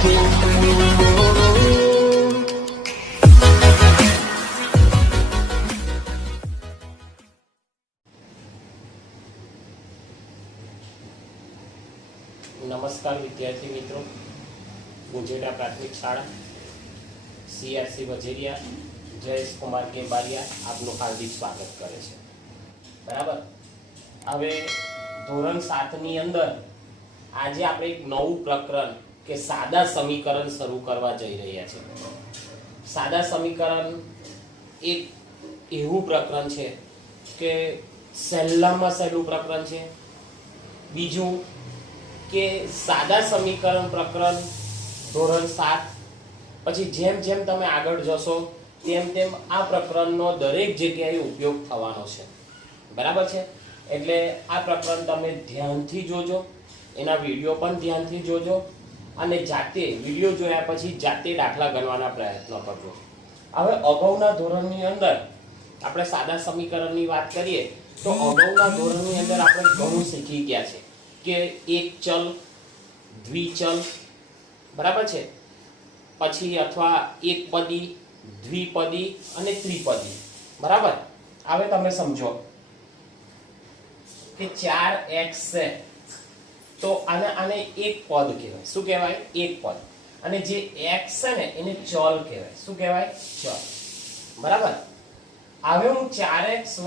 નમસ્કાર વિદ્યાર્થી મિત્રો, ગુંજેડા પ્રાથમિક શાળા CRC વજેરિયા જયેશ કુમાર કે બારિયા આપનું હાર્દિક સ્વાગત કરે છે. બરાબર, હવે ધોરણ 7 ની અંદર આજે આપણે એક નવું પ્રકરણ કે સાદા સમીકરણ શરૂ કરવા જઈ રહ્યા છે. સાદા સમીકરણ એક એવું પ્રકરણ છે કે સહેલામાં સહેલું પ્રકરણ છે. બીજું કે સાદા સમીકરણ પ્રકરણ ધોરણ 7 પછી જેમ જેમ તમે આગળ જશો તેમ તેમ આ પ્રકરણનો દરેક જગ્યાએ ઉપયોગ થવાનો છે. બરાબર છે, એટલે આ પ્રકરણ તમે ધ્યાનથી જોજો, એના વિડીયો પણ ધ્યાનથી જોજો અને જાતે વિડીયો જોયા પછી જાતે દાખલા ગણવાના પ્રયત્ન કરજો. હવે અગાઉના ધોરણની અંદર આપણે સાદા સમીકરણની વાત કરીએ તો અગાઉના ધોરણની અંદર આપણે ઘણું શીખી ગયા છે કે એક ચલ, દ્વિચલ, બરાબર છે, પછી અથવા એક પદી, દ્વિપદી અને ત્રિપદી. બરાબર, હવે તમે સમજો કે 4x છે તો આને એક પદ કહેવાય. શું કહેવાય? એક પદ. અને જે x છે ને એને ચલ કહેવાય. શું કહેવાય? ચલ. બરાબર, હવે હું 4x +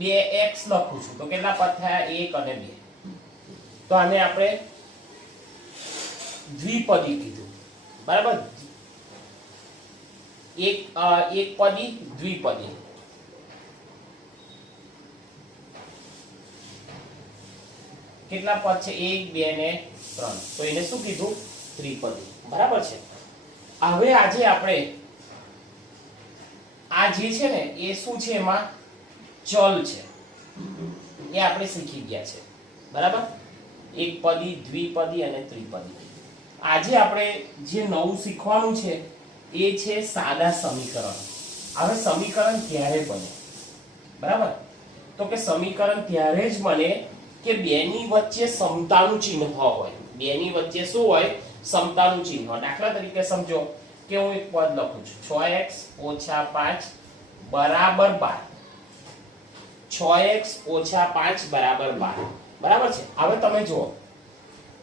2x લખું છું તો કેટલા પદ થયા? 1 અને 2. તો આને આપણે દ્વિપદી કીધું. બરાબર, એક પદી, દ્વિપદી. કેટલા પદ છે? 1, 2 ને 3. તો એને શું કીધું? ત્રિપદી. બરાબર છે. હવે આજે આપણે આ જે છે ને એ શું છે? એમાં ચલ છે, એ આપણે શીખી ગયા છે. બરાબર, એક પદી, દ્વિપદી અને ત્રિપદી. આજે આપણે જે નવું શીખવાનું છે એ છે સાદા સમીકરણ. હવે સમીકરણ ક્યારે બને? બરાબર, તો કે સમીકરણ ત્યારે જ બને કે બેની વચ્ચે સમતાનું ચિહ્ન હોય. બેની વચ્ચે શું હોય? સમતાનું ચિહ્ન. દાખલા તરીકે સમજો કે હું એક પદ લખું છું 6x - 5 = 12. 6x - 5 = 12. બરાબર છે. હવે તમે જુઓ,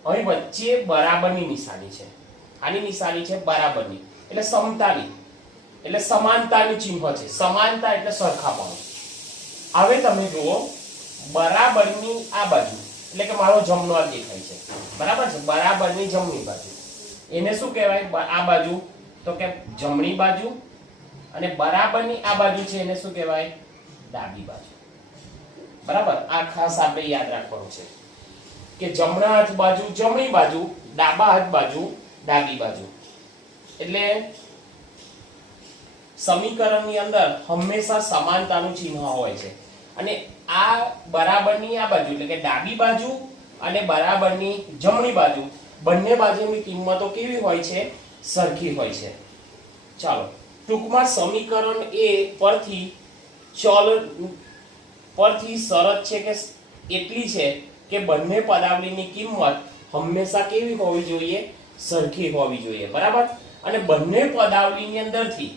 અહીં વચ્ચે બરાબરની નિશાની છે. આની નિશાની છે બરાબરની, એટલે સમતાની, એટલે સમાનતાનું ચિહ્ન છે. સમાનતા એટલે સરખાપણું. હવે તમે જુઓ, બરાબરની આ બાજુ એટલે કે મારો જમણો હાથ દેખાય છે. બરાબર છે, બરાબરની જમણી બાજુ એને શું કહેવાય? આ બાજુ તો કે જમણી બાજુ, અને બરાબરની આ બાજુ છે એને શું કહેવાય? ડાબી બાજુ. બરાબર, આ ખાસ આપણે યાદ રાખવાનું છે કે જમણા હાથ બાજુ જમણી બાજુ, ડાબા હાથ બાજુ ડાબી બાજુ. એટલે સમીકરણની અંદર હંમેશા સમાનતાનું ચિહ્ન હોય છે. અને આ બરાબરની આ બાજુ એટલે કે ડાબી બાજુ અને બરાબરની જમણી બાજુ, બંને બાજુની કિંમતો કેવી હોય છે? સરખી હોય છે. ચાલો, ટૂંકમાં સમીકરણ એ પરથી ચલ પરથી શરત છે કે એટલી છે કે બંને પદાવલીની કિંમત હંમેશા કેવી હોવી જોઈએ? સરખી હોવી જોઈએ. બરાબર, અને બંને પદાવલીની અંદરથી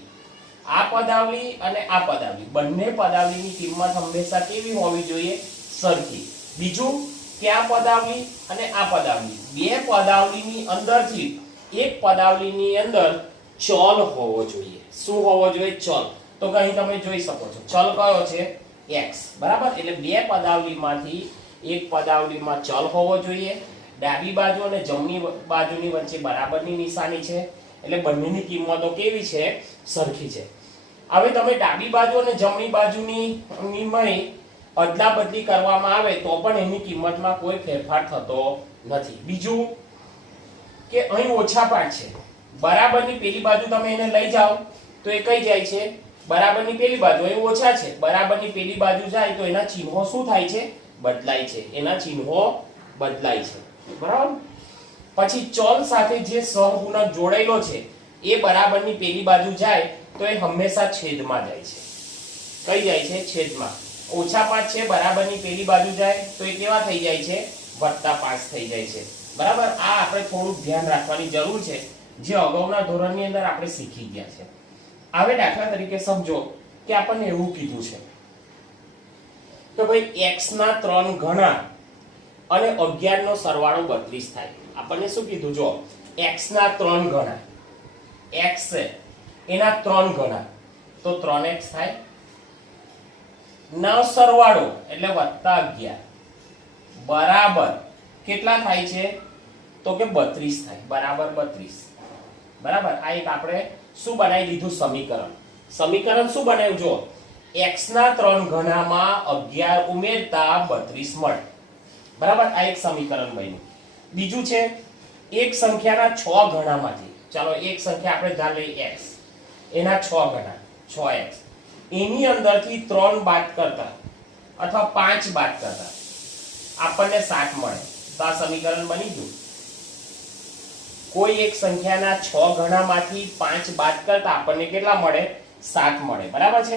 આ પદાવલી અને આ પદાવલી, બંને પદાવલીની કિંમત હંમેશા કેવી હોવી જોઈએ? સરખી. બીજું કે આ પદાવલી અને આ પદાવલી, બે પદાવલીની અંદરથી એક પદાવલીની અંદર ચલ હોવો જોઈએ. શું હોવો જોઈએ? ચલ. તો અહીં તમે જોઈ શકો છો ચલ કયો છે? x. બરાબર, એટલે બે પદાવલીમાંથી એક પદાવલીમાં ચલ હોવો જોઈએ. ડાબી બાજુ અને જમણી બાજુની વચ્ચે બરાબરની નિશાની છે, એટલે બંનેની કિંમતો કેવી છે? સરખી છે. હવે તમે ડાબી બાજુ અને જમણી બાજુની અદલા બદલી કરવામાં આવે તો પણ એની કિંમતમાં કોઈ ફેરફાર થતો નથી. બીજું કે અહીં ઓછા પાઠ છે. બરાબરની પેલી બાજુ તમે એને લઈ જાઓ તો એ કઈ જાય છે? બરાબરની પેલી બાજુ. અહીં ઓછા છે, બરાબરની પેલી બાજુ જાય તો એના ચિહ્નો શું થાય છે? બદલાય છે. એના ચિહ્નો બદલાય છે. બરાબર, પછી ચલ સાથે જે સહગુણક જોડાયેલો છે એ બરાબરની પેલી બાજુ જાય તો એ હંમેશા છેદમાં જાય છે. કઈ જાય છે? છેદમાં. ઓછા 5 છે, બરાબરની પેલી બાજુ જાય તો એ કેવા થઈ જાય છે? +5 થઈ જાય છે. બરાબર, આ આપણે થોડું ધ્યાન રાખવાની જરૂર છે, જે અગાઉના ધોરણની અંદર આપણે શીખી ગયા છે. હવે દાખલા તરીકે સમજો કે આપણને એવું કીધું છે કે ભાઈ x ના 3 ઘણા અને 11 નો સરવાળો 32 થાય. આપણને શું કીધું, જો x ના 3 ઘણા, x છે એના 3 ઘણા તો 3x થાય, ના સરવાળો એટલે +11 બરાબર કેટલા થાય છે, તો કે 32 થાય, બરાબર 32. બરાબર, આ એક આપણે શું બનાવી દીધું, સમીકરણ. સમીકરણ શું બનાવ્યું, જો x ના 3 ઘનામાં 11 ઉમેરતા 32 મળે. બરાબર, આ એક સમીકરણ બન્યું. બીજું છે એક સંખ્યાના 6 ઘણામાંથી, ચાલો એક સંખ્યા આપણે ધાર લઈએ x, એના 6 ઘણા 6x, એની અંદરથી 3 બાદ કરતા અથવા 5 બાદ કરતા આપણને 7 મળે. તો આ સમીકરણ બની ગયું. કોઈ એક સંખ્યાના 6 ઘણામાંથી 5 બાદ કરતા આપણને કેટલા મળે, 7 મળે. બરાબર છે.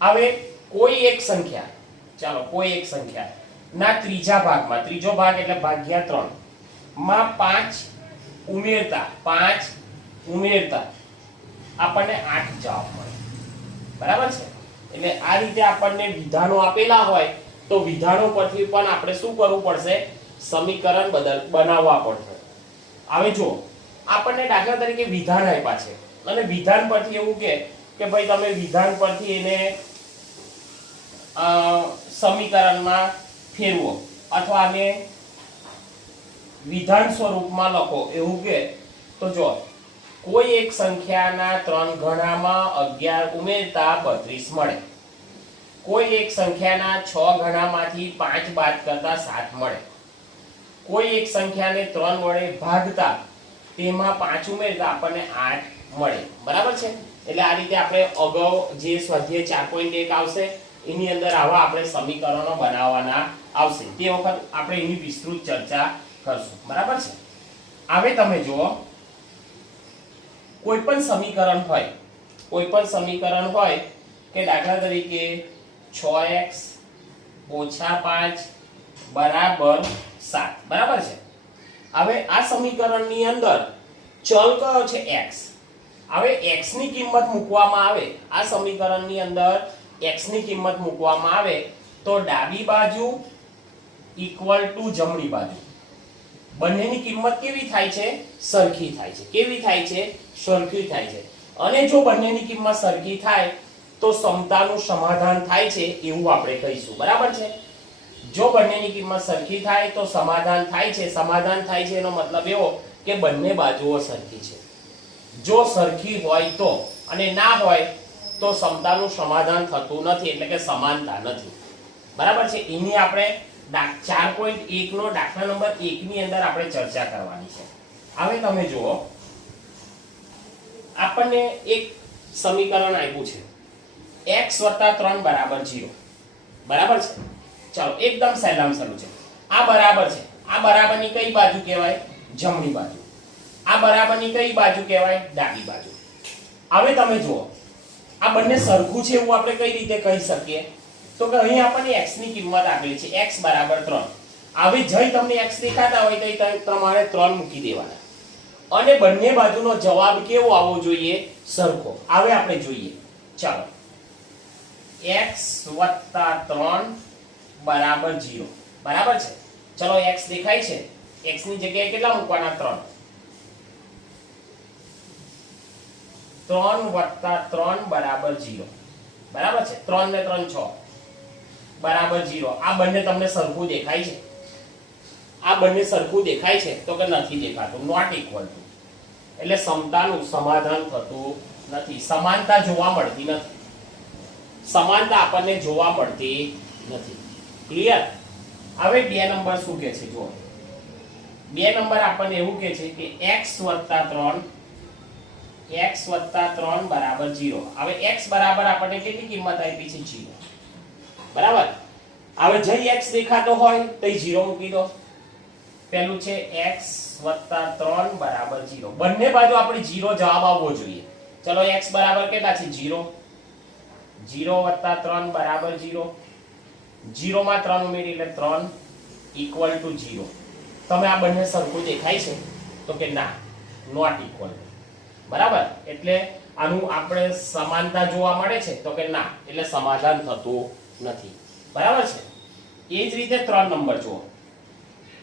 હવે કોઈ એક સંખ્યા, ચાલો કોઈ એક સંખ્યા ના ત્રીજા ભાગમાં, ત્રીજો ભાગ એટલે ભાગ્યા 3 માં 5 ઉમેરતા આપણને 8 જવાબ મળે. બરાબર છે. એટલે આ રીતે આપણને વિધાનો આપેલા હોય તો વિધાનો પરથી પણ આપણે શું કરવું પડશે, સમીકરણ બનાવવા પડશે. હવે જો આપણને દાખલા તરીકે વિધાન આપ્યા છે અને વિધાન પરથી એવું કે ભાઈ તમે વિધાન પરથી એને સમીકરણમાં ફેરવો અથવા અમે વિધાન સ્વરૂપમાં લખો એવું કે, તો જો કોઈ એક સંખ્યાના 3 ઘણામાં 11 ઉમેરતા 32 મળે, કોઈ એક સંખ્યાના 6 ઘણામાંથી 5 બાદ કરતા 7 મળે, કોઈ એક સંખ્યાને 3 વડે ભાગતા તેમાં 5 ઉમેરતા આપણને 8 મળે. બરાબર છે. એટલે આ રીતે આપણે અગાઉ જે સ્વાધ્યાય 4.1 આવશે એની અંદર આવા આપણે સમીકરણો બનાવવાના આવશે. તે વખત આપણે એની વિસ્તૃત ચર્ચા કરશું. બરાબર છે. હવે તમે જુઓ, કોઈ પણ સમીકરણ હોય કે દાખલા તરીકે 6x ઓછા 5 બરાબર 7. બરાબર છે. હવે આ સમીકરણની અંદર ચલ કયો છે, x. હવે x ની કિંમત મૂકવામાં આવે, આ સમીકરણની અંદર x ની કિંમત મૂકવામાં આવે તો ડાબી બાજુ ઇક્વલ ટુ જમણી બાજુ બંનેની કિંમત કેવી થાય છે, સરખી થાય છે. કેવી થાય છે, સરખી થાય છે. અને જો બંનેની કિંમત સરખી થાય તો સમતાનું સમાધાન થાય છે એવું આપણે કહીશું. બરાબર છે. જો બંનેની કિંમત સરખી થાય તો સમાધાન થાય છે. સમાધાન થાય છે એનો મતલબ એવો કે બંને બાજુઓ સરખી છે. જો સરખી હોય તો, અને ના હોય તો સમતાનું સમાધાન થતું નથી, એટલે કે સમાનતા નથી. બરાબર છે. એની આપણે 4.1 નો દાખલા નંબર 1 ની અંદર આપણે ચર્ચા કરવાની છે. હવે તમે જુઓ, આપણને એક સમીકરણ આપ્યું છે x + 3 બરાબર 0. બરાબર છે. ચાલો એકદમ સહેલામ સહેલું છે. આ બરાબર છે. આ બરાબરની કઈ બાજુ કહેવાય, જમણી બાજુ. આ બરાબરની કઈ બાજુ કહેવાય, ડાબી બાજુ. હવે તમે જુઓ, આ બંને સરખું છે એવું આપણે કઈ રીતે કહી શકીએ, તો કે અહીં આપણને x ની કિંમત આપેલી છે, x = 3. આવી જઈ તમને x દેખાતા હોય તો તમારે 3 મૂકી દેવાના અને બંને બાજુનો જવાબ કેવો આવવો જોઈએ, સરખો. હવે આપણે જોઈએ. ચાલો x + 3 બરાબર 0. બરાબર છે. ચલો x દેખાય છે, x ની જગ્યાએ કેટલા મૂકવાના, 3. 3 + 3 બરાબર 0. બરાબર છે. 3 ને 3 6 બરાબર 0. આ બંને તમને સરખું દેખાય છે, આ બંને સરખું દેખાય છે, તો કે નથી દેખાતું, નોટ ઇક્વલ ટુ. એટલે સમતાનું સમાધાન થતું નથી, સમાનતા જોવા મળતી નથી, સમાનતા આપણને જોવા મળતી નથી. ક્લિયર. હવે 2 નંબર શું કહે છે, જુઓ 2 નંબર આપણને એવું કહે છે કે x + 3 બરાબર 0. હવે x બરાબર આપણને કેટલી કિંમત આપી છે, 0. બરાબર. હવે જઈ x દેખાતો હોય તો 0 મૂકી દો. પહેલું છે x + 3 બરાબર 0. બંને બાજુ આપણે 0 જવાબ આવવો જોઈએ. ચલો x બરાબર કેટલા છે, 0. 0 + 3 બરાબર 0. 0 માં 3 ઉમેરી એટલે 3 = 0. તમે આ બંને સરખું દેખાય છે તો કે ના, નોટ ઇક્વલ, બરાબર. એટલે આનું આપણે સમાનતા જોવા મળે છે તો કે ના, એટલે સમાધાન થતું નથી, બરાબર છે. એ જ રીતે 3 નંબર જુઓ.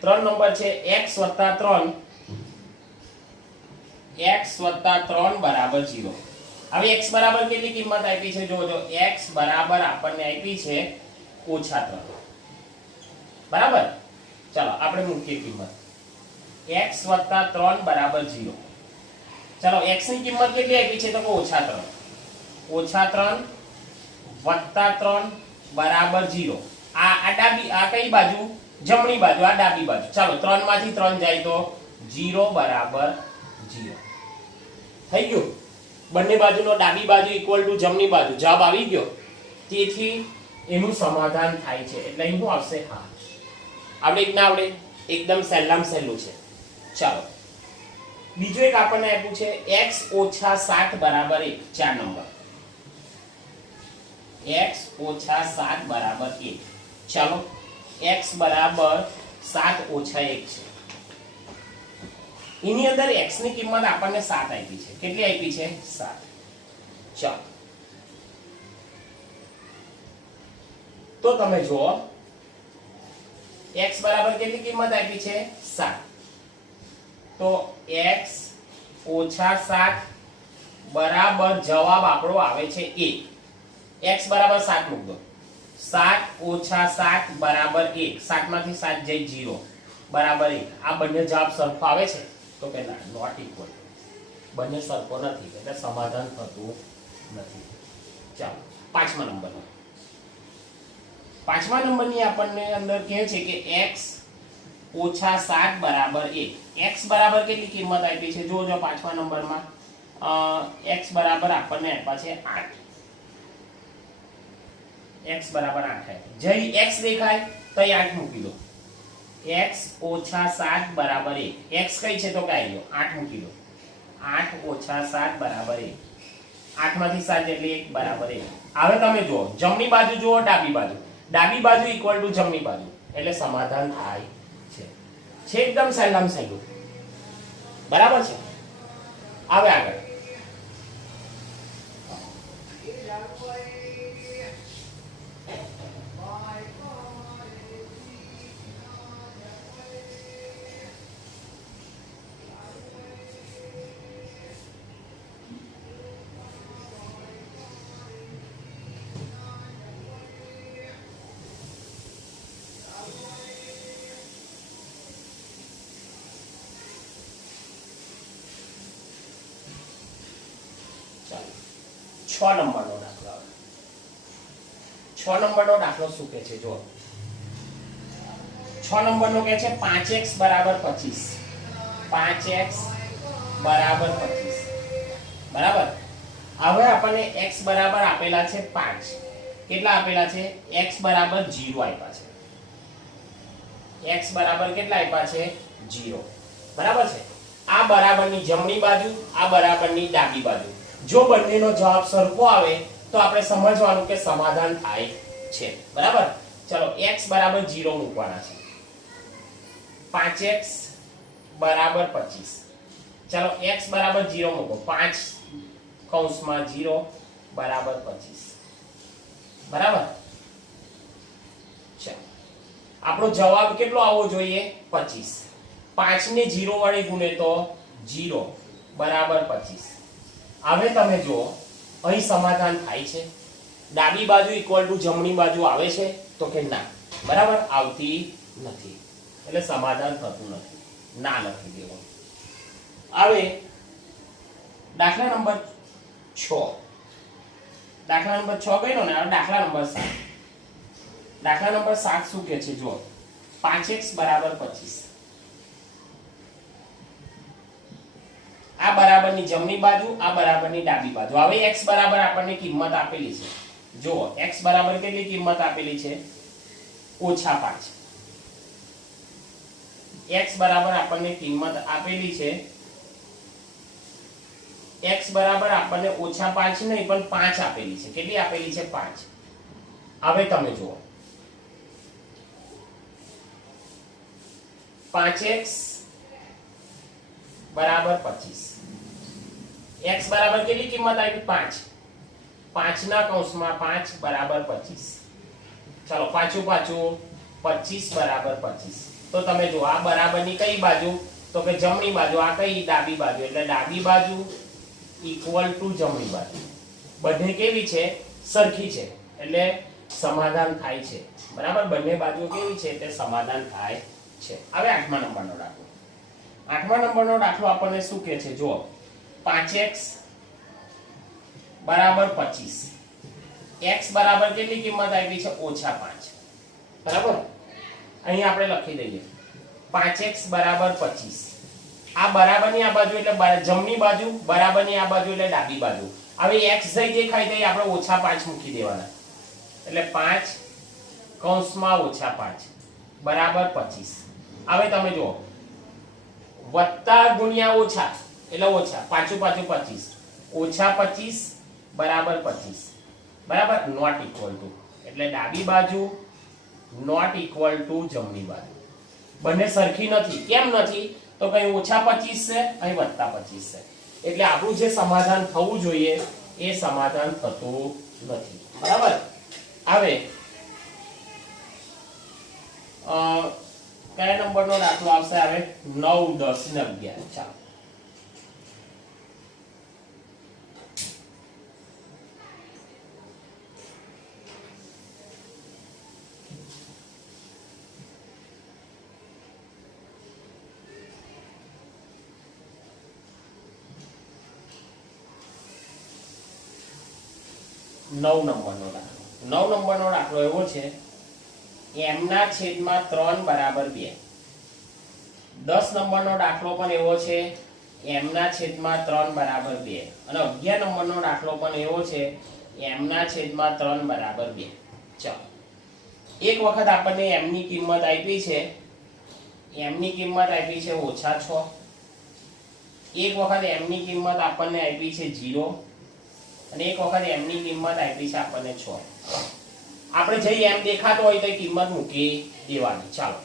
3 નંબર છે x + 3 બરાબર 0. હવે x બરાબર કેટલી કિંમત આપી છે જોજો. x બરાબર આપણને આપી છે -3, બરાબર. ચાલો આપણે મૂકીએ કિંમત. x + 3 બરાબર 0. ચાલો x ની કિંમત કેટલી આપી છે તો કે -3. -3 + 3 બરાબર 0. આ ડાબી, આ કઈ બાજુ? જમણી બાજુ, આ ડાબી બાજુ. ચાલો 3 માંથી 3 જાય તો 0 બરાબર 0 થઈ ગયું. બંને બાજુનો ડાબી બાજુ ઇક્વલ ટુ જમણી બાજુ, જવાબ આવી ગયો. તેથી એનું સમાધાન થાય છે. એટલે અહીં શું આવશે? હા. આપણે એક ના આવડે, એકદમ સહેલામાં સહેલું છે. ચાલો બીજું એક આપણને આપ્યું છે x - 7 બરાબર 1. 4 નંબર x - 7 બરાબર 1. ચાલો x બરાબર 7 - 1 છે. એની અંદર x ની કિંમત આપણને 7 આપી છે. કેટલી આપી છે? 7. ચાલો તો તમે જુઓ, x બરાબર કેટલી કિંમત આપી છે? 7. તો x - 7 બરાબર જવાબ આપણો આવે છે 1. x બરાબર 7 મૂક દો. 7 - 7 બરાબર 1. 7 માંથી 7 જાય 0 બરાબર 1. આ બંને જવાબ સરખો આવે છે તો કે ના, નોટ ઇક્વલ. બંને સરખો નથી એટલે સમાધાન થતું નથી. ચાલો 5મા નંબરનો. 5મા નંબરની આપણને અંદર કહે છે કે x - 7 બરાબર 1. x બરાબર કેટલી કિંમત આપી છે જોજો 5મા નંબરમાં. x બરાબર આપણને આપ્યા છે 8. x બરાબર 8 જઈ x દેખાય તો 8 મૂકી દો. x - 7 બરાબર 1. x કઈ છે તો કે આવી ગયો 8 મૂકી દો. 8 - 7 બરાબર 1. 8 માંથી 7 એટલે 1 બરાબર 1. હવે તમે જુઓ, જમણી બાજુ જુઓ, ડાબી બાજુ. ડાબી બાજુ ઇક્વલ ટુ જમણી બાજુ એટલે સમાધાન થાય છે. એકદમ સહેલામાં સહેલું, બરાબર છે. હવે આગળ છ નંબરનો દાખલો આવે. 6 નંબરનો દાખલો શું કહે છે જો. 6 નંબરનો કહે છે 5x બરાબર 25. 5x બરાબર 25, બરાબર. હવે આપણને x બરાબર આપેલા છે 5. કેટલા આપેલા છે? x બરાબર 0 આપ્યા છે. x બરાબર કેટલા આપ્યા છે? 0, બરાબર છે. આ બરાબરની જમણી બાજુ, આ બરાબરની ડાબી બાજુ. જો બંનેનો જવાબ સરખો આવે તો આપણે સમજવાનું કે સમાધાન થાય છે, બરાબર. ચલો x બરાબર 0 મૂકવાના છે. 5x બરાબર 25. ચલો x બરાબર 0 મૂકો. 5 કૌંસમાં 0 બરાબર 25, બરાબર. ચાલો આપણો જવાબ કેટલો આવવો જોઈએ? 25. 5 ને 0 વડે ગુણે તો 0 બરાબર 25. હવે તમે જુઓ, અહીં સમાધાન થાય છે. ડાબી બાજુ ઇક્વલ ટુ જમણી બાજુ આવે છે તો કે ના, બરાબર આવતી નથી એટલે સમાધાન થતું નથી. ના લખી દેવું. હવે દાખલા નંબર 6. દાખલા નંબર 6 ગયો ને. હવે દાખલા નંબર 7. દાખલા નંબર 7 શું કહે છે જો. 5x બરાબર 25. આ બરાબરની જમણી બાજુ, આ બરાબરની ડાબી બાજુ. હવે x બરાબર આપણને કિંમત આપેલી છે. જુઓ x બરાબર કેટલી કિંમત આપેલી છે? -5. x બરાબર આપણને કિંમત આપેલી છે. x બરાબર આપણને -5 નહીં પણ 5 આપેલી છે. કેટલી આપેલી છે? 5. હવે તમે જુઓ, 5x બરાબર 25. x બરાબર કેટલી કિંમત આવી? 5. 5 ના કૌંસમાં 5 બરાબર 25. ચાલો પાછું 25 બરાબર 25. તો તમે જો આ બરાબરની કઈ બાજુ? તો કે જમણી બાજુ. આ કઈ? ડાબી બાજુ. એટલે ડાબી બાજુ ઇક્વલ ટુ જમણી બાજુ. બંને કેવી છે? સરખી છે. એટલે સમાધાન થાય છે. બરાબર, બંને બાજુ કેવી છે? તે સમાધાન થાય છે. હવે 8મા નંબરનો દાખલો. 8મા નંબરનો દાખલો આપણને શું કહે છે? જુઓ, 5x બરાબર 25. x બરાબર કેટલી કિંમત આપી છે? -5. બરાબર, અહીં આપણે લખી દઈએ 5x બરાબર 25. આ બરાબરની આ બાજુ એટલે જમણી બાજુ, બરાબરની આ બાજુ એટલે ડાબી બાજુ. હવે x જઈ દેખાય તો આપણે -5 મૂકી દેવાના. એટલે 5 કૌંસમાં -5 બરાબર 25. હવે તમે જુઓ, વત્તા ગુણ્યા ઓછા એટલે ઓછા, પાછું 25. -25 બરાબર 25. બરાબર, નોટ ઇક્વલ ટુ એટલે ડાબી બાજુ નોટ ઇક્વલ ટુ જમણી બાજુ. બંને સરખી નથી. કેમ નથી? તો કઈ -25 છે, અહીં +25 છે. એટલે આપણું જે સમાધાન થવું જોઈએ એ સમાધાન થતું નથી. બરાબર, હવે કયા નંબરનો દાખલો આવશે? હવે 9, 10 ને 11. ચાલો, નવ નંબરનો દાખલો એવો છે, m ના છેદમાં 3 બરાબર 2. 10 નંબરનો દાખલો પણ એવો છે, m ના છેદમાં 3 બરાબર 2. અને 11 નંબરનો દાખલો પણ એવો છે, m ના છેદમાં 3 બરાબર 2. ચાલો, એક વખત આપણને m ની કિંમત આપી છે, m ની કિંમત આપી છે -6. એક વખત m ની કિંમત આપણને આપી છે 0. અને એક વખત m ની કિંમત આપી છે આપણને 6. આપણે જે m દેખાતો હોય તો કિંમત મૂકી દેવાની. ચાલો,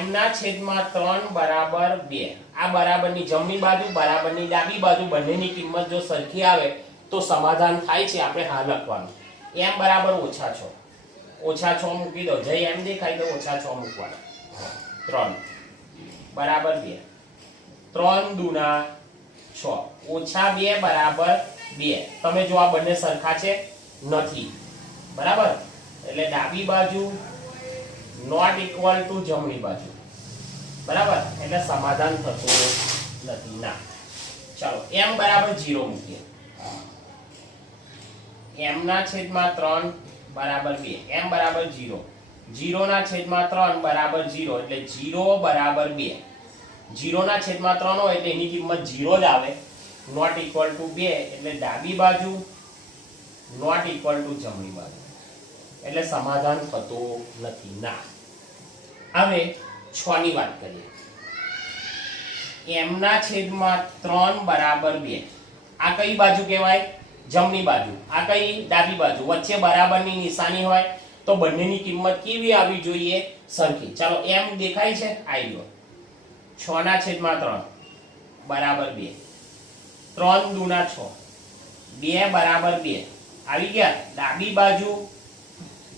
m ના છેદમાં 3 બરાબર 2. આ બરાબરની જમણી બાજુ, બરાબરની ડાબી બાજુ બંનેની કિંમત જો સરખી આવે તો સમાધાન થાય છે. આપણે હા લખવાનું. m બરાબર -6. -6 મૂકી દો. જે m દેખાય તો -6 મૂકવાના. 3 બરાબર 2. 3 દુના 6. -2 બરાબર 2. તમે જો આ બંને સરખા છે? નથી. બરાબર, એટલે ડાબી બાજુ નોટ ઇક્વલ ટુ જમણી બાજુ. બરાબર, એટલે સમાધાન થતું નથી. ના. ચાલો, m બરાબર 0 મૂકીએ. m ના છેદમાં 3 બરાબર 2. m બરાબર 0. 0 ના છેદમાં 3 બરાબર 0. એટલે 0 બરાબર 2. 0 ના છેદમાં 3 હોય એટલે એની કિંમત 0 જ આવે. નોટ ઇક્વલ ટુ 2 એટલે ડાબી બાજુ નોટ ઇક્વલ ટુ જમણી બાજુ. એટલે સમાધાન થતું નથી. ના. હવે 6 ની વાત કરીએ. m ના છેદમાં 3 બરાબર 2. આ કઈ બાજુ કહેવાય? જમણી બાજુ. આ કઈ? ડાબી બાજુ. વચ્ચે બરાબરની નિશાની હોય તો બંનેની કિંમત કેવી આવી જોઈએ? સરખી. ચાલો, m દેખાય છે? આવી ગયો. 6 ના છેદમાં 3 બરાબર 2. 3 દુના 6. 2 બરાબર 2. આવી ગયા. ડાબી બાજુ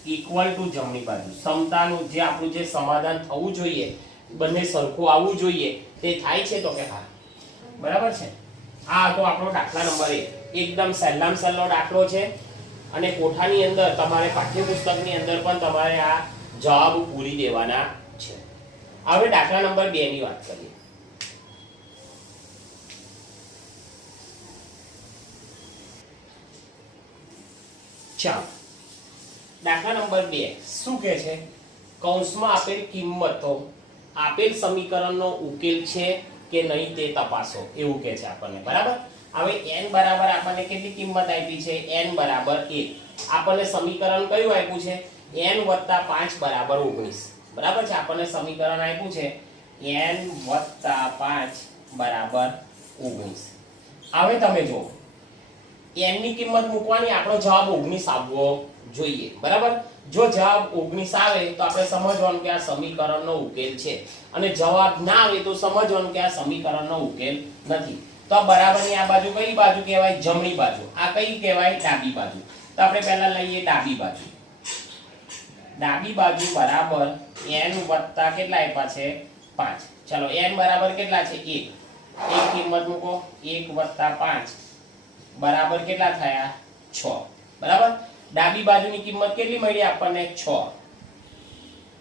ઇક્વલ ટુ જમણી બાજુ. સમતાનું જે આપણું જે સમાધાન થવું જોઈએ, બંને સરખું આવવું જોઈએ, તે થાય છે? તો કે હા. બરાબર છે. આ તો આપણો દાખલા નંબર 1. એકદમ સહેલામ સહેલો દાખલો છે. અને કોઠાની અંદર તમારે પાઠ્યપુસ્તકની અંદર પણ તમારે આ જવાબ પૂરી દેવાના છે. હવે દાખલા નંબર 2 ની વાત કરીએ. ચાલો, દાખલા નંબર 2 શું કહે છે? કૌંસમાં આપેલ કિંમતો આપેલ સમીકરણનો ઉકેલ છે કે નહીં તે તપાસો, એવું કહે છે આપણને. બરાબર, હવે n બરાબર આપણને કેટલી કિંમત આપી છે? n બરાબર 1. આપણને સમીકરણ કયું આપ્યું છે? n + 5 બરાબર 19. બરાબર છે, આપણને સમીકરણ આપ્યું છે n + 5 બરાબર 19. હવે તમે જુઓ, n ની કિંમત મૂકવાની, આપણો જવાબ 19 આવવો જોઈએ. બરાબર, જો જવાબ 19 આવે તો આપણે સમજવાનું કે આ સમીકરણનો ઉકેલ છે, અને જવાબ ના આવે તો સમજવાનું કે આ સમીકરણનો ઉકેલ નથી. તો આ બરાબરની આ બાજુ કઈ બાજુ કહેવાય? જમણી બાજુ. આ કઈ કહેવાય? ડાબી બાજુ. તો આપણે પહેલા લઈએ ડાબી બાજુ. ડાબી બાજુ બરાબર n વત્તા કેટલા આપ્યા છે? 5. ચલો n બરાબર કેટલા છે? 1. એક કિંમત મૂકો. 1 વત્તા 5 બરાબર કેટલા થયા? 6. બરાબર. ડાબી બાજુની કિંમત કેટલી મળી આપણને? 6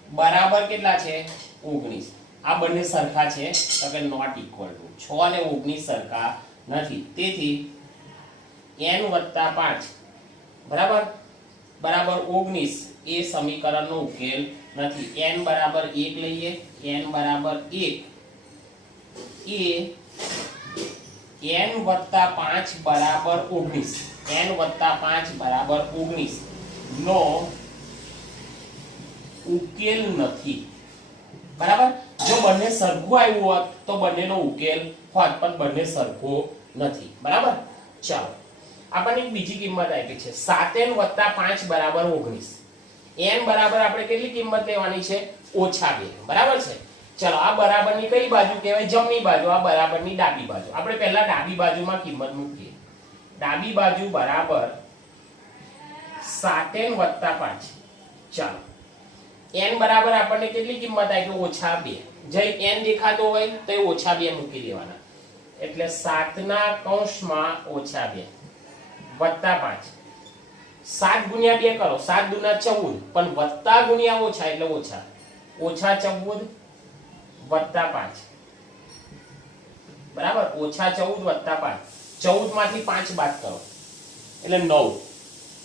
બરાબર કેટલા છે? 19. આ બંને સરખા છે તો કે નોટ ઇક્વલ ટુ. 6 અને 19 સરખા નથી, તેથી n વત્તા 5 બરાબર બરાબર 19 એ સમીકરણનો ઉકેલ નથી. n બરાબર 1 લઈએ. n બરાબર 1 એ n વત્તા 5 બરાબર 19. n વત્તા 5 બરાબર 19 નો ઉકેલ નથી. બરાબર. જો બંને સરખું આવ્યું હોત તો બંનેનો ઉકેલ હોત, પણ બંને સરખો નથી. બરાબર. ચાલો આપણને બીજી કિંમત આપી છે 7n વત્તા 5 બરાબર 19. n બરાબર આપણે કેટલી કિંમત લેવાની છે? -2. બરાબર છે. ચલો આ બરાબરની કઈ બાજુ કહેવાય? જમણી બાજુ. આ બરાબરની ડાબી બાજુ. આપણે પહેલા ડાબી બાજુમાં કિંમત મૂકીએ. ડાબી બાજુ બરાબર 7n વત્તા 5. ચાલો n બરાબર આપણને કેટલી કિંમત આપી? -2. જે n દેખાતો હોય તો એ -2 મૂકી દેવાના, એટલે 7 ના કૌંસમાં -2 વત્તા 5. 7 ગુણ્યા 2 કરો, 7 દુના 14, પણ વત્તા ગુણ્યા ઓછા એટલે ઓછા. -14 વત્તા 5 બરાબર. -14 વત્તા 5. 14 માંથી 5 બાદ કરો એટલે 9.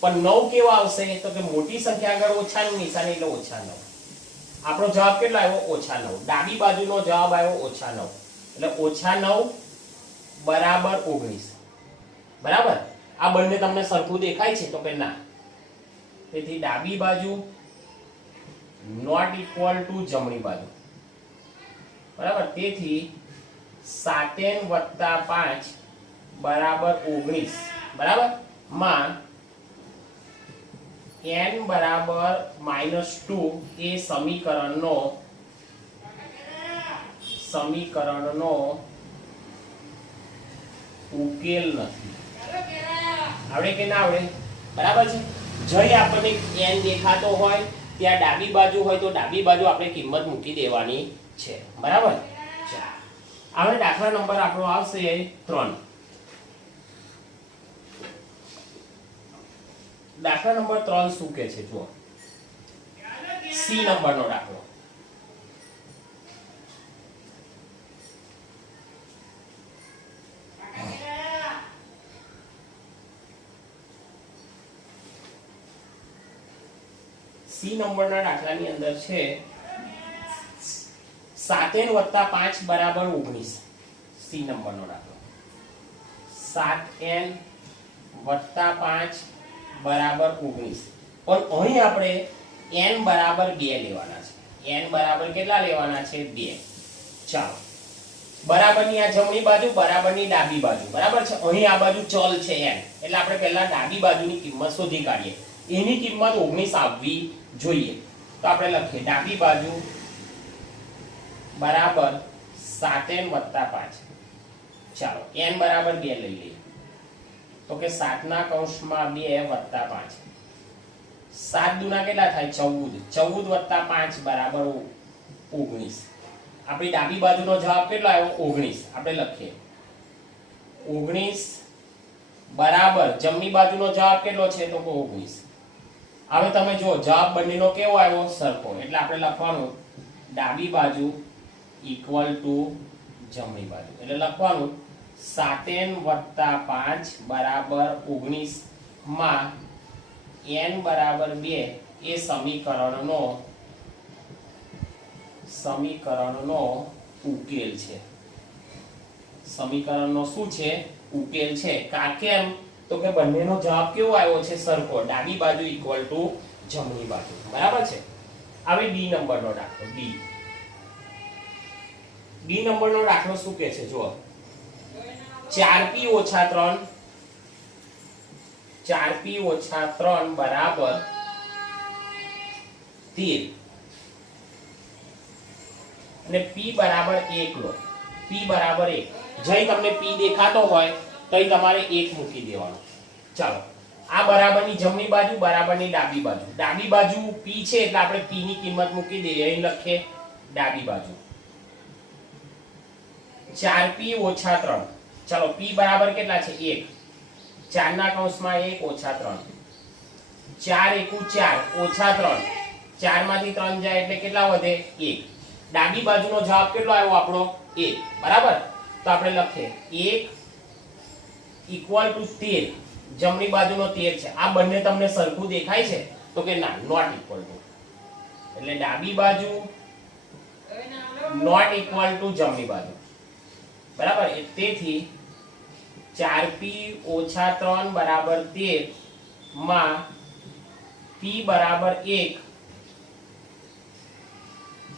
પણ 9 કેવો આવશે? તો કે મોટી સંખ્યા આગળ ઓછાની નિશાની એટલે -9. આપણો જવાબ કેટલો આવ્યો? -9. ડાબી બાજુનો જવાબ આવ્યો -9, એટલે -9 બરાબર 19. બરાબર. આ બંને તમને સરખું દેખાય છે? તો કે ના. તેથી ડાબી બાજુ નોટ ઇક્વલ ટુ જમણી બાજુ. બરાબર. તેથી 7n વત્તા 5 બરાબર 19 બરાબર માં n બરાબર -2 એ સમીકરણનો ઉકેલ નથી. આવડે કે ના આવડે? બરાબર છે. જઈ આપણને n દેખાતો હોય ત્યાં ડાબી બાજુ હોય તો ડાબી બાજુ આપણે કિંમત મૂકી દેવાની છે. બરાબર. હવે દાખલા નંબર આપણો આવશે 3. દાખલા નંબર 3 શું કહે છે જુઓ. C નંબરનો દાખલો. C નંબરના દાખલાની અંદર છે 7n વત્તા 5 બરાબર 19. C નંબરનો દાખલો. 7n વત્તા 5 બરાબર 19. પણ અહીં આપણે n બરાબર 2 લેવાના છે. n બરાબર કેટલા લેવાના છે? 2. ચાલો બરાબરની આ જમણી બાજુ, બરાબરની ડાબી બાજુ. બરાબર છે. અહીં આ બાજુ ચલ છે n, એટલે આપણે પહેલા ડાબી બાજુની કિંમત શોધી કાઢીએ. એની કિંમત 19 આવવી જોઈએ. તો આપણે લખીએ ડાબી બાજુ બરાબર 7n વત્તા 5. ચાલો n બરાબર 2 લઈ લઈએ. તો કે 7 ના કૌંસમાં 2 વત્તા 5. 7 દુના કેટલા થાય? 14. 14 વત્તા 5 બરાબર 19. આપણી ડાબી બાજુનો જવાબ કેટલો આવ્યો? 19. આપણે લખીએ 19 બરાબર જમણી બાજુનો જવાબ કેટલો છે? તો 19. હવે તમે જો જવાબ બંનેનો કેવો આવ્યો? સરખો. એટલે આપણે લખવાનું ડાબી બાજુ ઇક્વલ ટુ જમણી બાજુ. એટલે લખવાનું 7n વત્તા 5 બરાબર 19 માં n બરાબર 2 એ સમીકરણનો ઉકેલ છે. સમીકરણનો શું છે? ઉકેલ છે. કેમ? તો કે બંનેનો જવાબ કેવો આવ્યો છે? સરખો. ડાબી બાજુ ઇક્વલ ટુ જમણી બાજુ. બરાબર છે. હવે D નંબરનો દાખલો. D નંબરનો દાખલો શું કહે છે જુઓ. 4p ઓછા 3 બરાબર 13 અને p બરાબર 1 લો. p બરાબર 1. જઈ તમને p દેખાતો હોય તો તમારે 1 મૂકી દેવાનો. ચાલો આ બરાબરની જમણી બાજુ, બરાબરની ડાબી બાજુ. ડાબી બાજુ p છે એટલે આપણે p ની કિંમત મૂકી દઈએ. અહીં લખીએ ડાબી બાજુ 4p - 3. ચાલો p બરાબર કેટલા છે 1. 4 ના કૌંસમાં 1 - 3. 4 એકુ 4 ઓછા 3. 4 માંથી 3 જાય એટલે કેટલા વધે 1. ડાબી બાજુનો જવાબ કેટલો આવ્યો આપણો 1. બરાબર. તો આપણે લખીએ 1 = 13. જમણી બાજુનો 13 છે. આ બંને તમને સરખું દેખાય છે તો કે ના, નોટ ઇક્વલ ટુ. એટલે ડાબી બાજુ નોટ ઇક્વલ ટુ જમણી બાજુ. બરાબર. તેથી 4p - 3 બરાબર 13 માં p બરાબર 1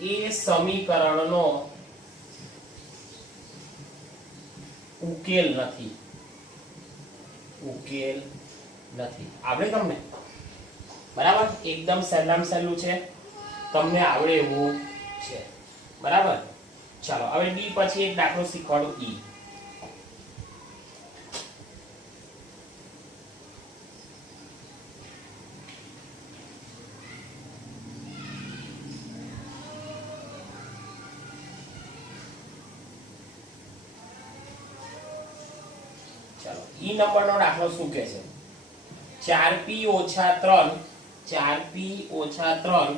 એ સમીકરણનો ઉકેલ નથી. ઉકેલ નથી. આવડે તમને? બરાબર. એકદમ સહેલામ સહેલું છે, તમને આવડે એવું છે. બરાબર. ચાલો હવે ડી પછી એક દાખલો શીખવાડું. ઈ ઈ નંબરનો દાખલો શું કહે છે? 4p - 3 4p - 3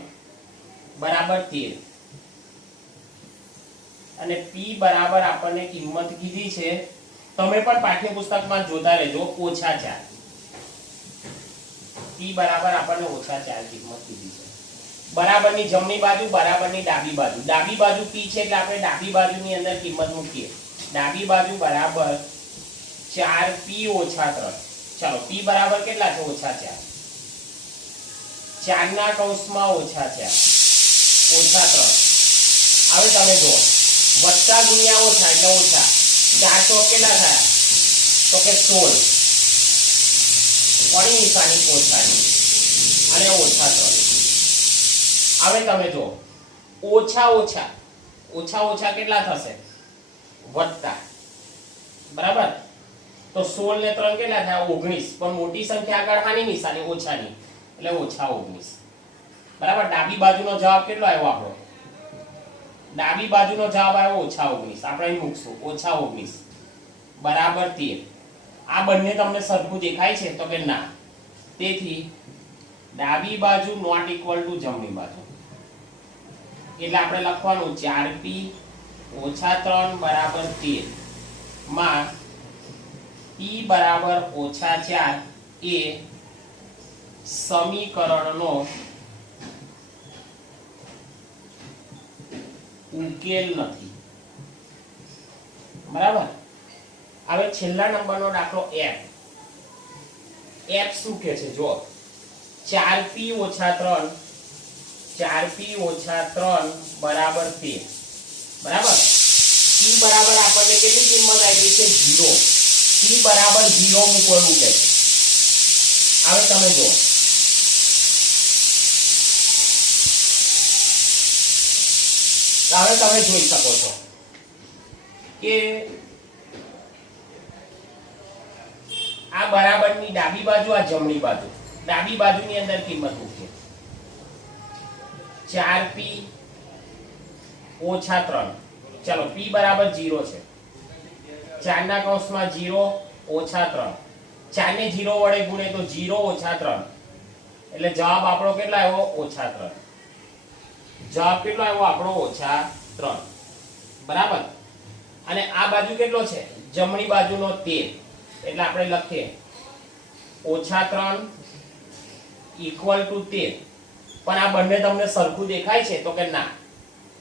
બરાબર 13 અને p બરાબર આપણને કિંમત કીધી છે. તમે પણ પાઠ્યપુસ્તકમાં જોતા રહેજો -4. p બરાબર આપણને -4 કિંમત કીધી છે. બરાબરની જમણી બાજુ, બરાબરની ડાબી બાજુ. ડાબી બાજુ p છે એટલે આપણે ડાબી બાજુની અંદર કિંમત મૂકીએ. ડાબી બાજુ બરાબર 4p - 3. ચાલો p બરાબર કેટલા છે? -4. 4 ના કૌંસમાં -4 -3. હવે તમે જુઓ વત્તા ગુણ્યા ઓછા એટલે ઓછા. 4 તો કેટલા થયા? તો કે 16. કોની નિશાની? ઓછાની. અને -3. હવે તમે જુઓ ઓછા ઓછા કેટલા થશે? વત્તા. બરાબર. તો 16 ને 3 કેટલા થયા? 19. પણ મોટી સંખ્યા આગળ હાની નિશાની? ઓછાની. એટલે -19. બરાબર. ડાબી બાજુનો જવાબ કેટલો આવ્યો આપણો? ડાબી બાજુનો જવાબ આવ્યો -19. આપણે અહીં મૂકશું -19 બરાબર 13. આ બંને તમને સરખું દેખાય છે તો કે ના. તેથી ડાબી બાજુ નોટ ઇક્વલ ટુ જમણી બાજુ. એટલે આપણે લખવાનું 4p - 3 બરાબર 13 માં p બરાબર -4 એ સમીકરણનો ઉકેલ નથી. બરાબર. હવે છેલ્લા નંબરનો દાખલો f. f શું કહે છે? જો 4p - 3 બરાબર 13. બરાબર. p બરાબર આપણને કેટલી કિંમત આપી છે? 0. p બરાબર 0 મૂકવાનું કહે છે. હવે તમે જુઓ હવે તમે જોઈ શકો છો કે આ બરાબરની ડાબી બાજુ, આ જમણી બાજુ. ડાબી બાજુની અંદર કિંમત મૂકીએ 4p - 3. ચાલો p બરાબર 0 છે. 4 ના કૌંસમાં 0 - 3. 4 ને 0 વડે ગુણે તો 0 - 3 એટલે જવાબ આપણો કેટલો આવ્યો? -3. જવાબ કેટલો આવ્યો આપણો? -3. બરાબર. અને આ બાજુ કેટલો છે? જમણી બાજુનો 13 એટલે આપણે લખીએ -3 = 13. પણ આ બંને તમને સરખું દેખાય છે તો કે ના,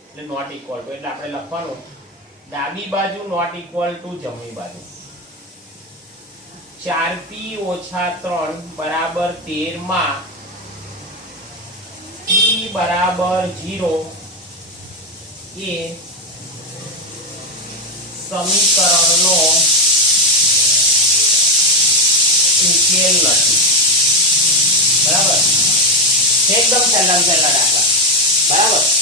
એટલે નોટ ઇક્વલ ટુ. એટલે આપણે લખવાનું ડાબી બાજુ નોટ ઇક્વલ ટુ જમણી બાજુ. 4p - 3 બરાબર 13 માં p બરાબર 0 એ સમીકરણનો ઉકેલ નથી. બરાબર. એકદમ સહેલા દાખલા. બરાબર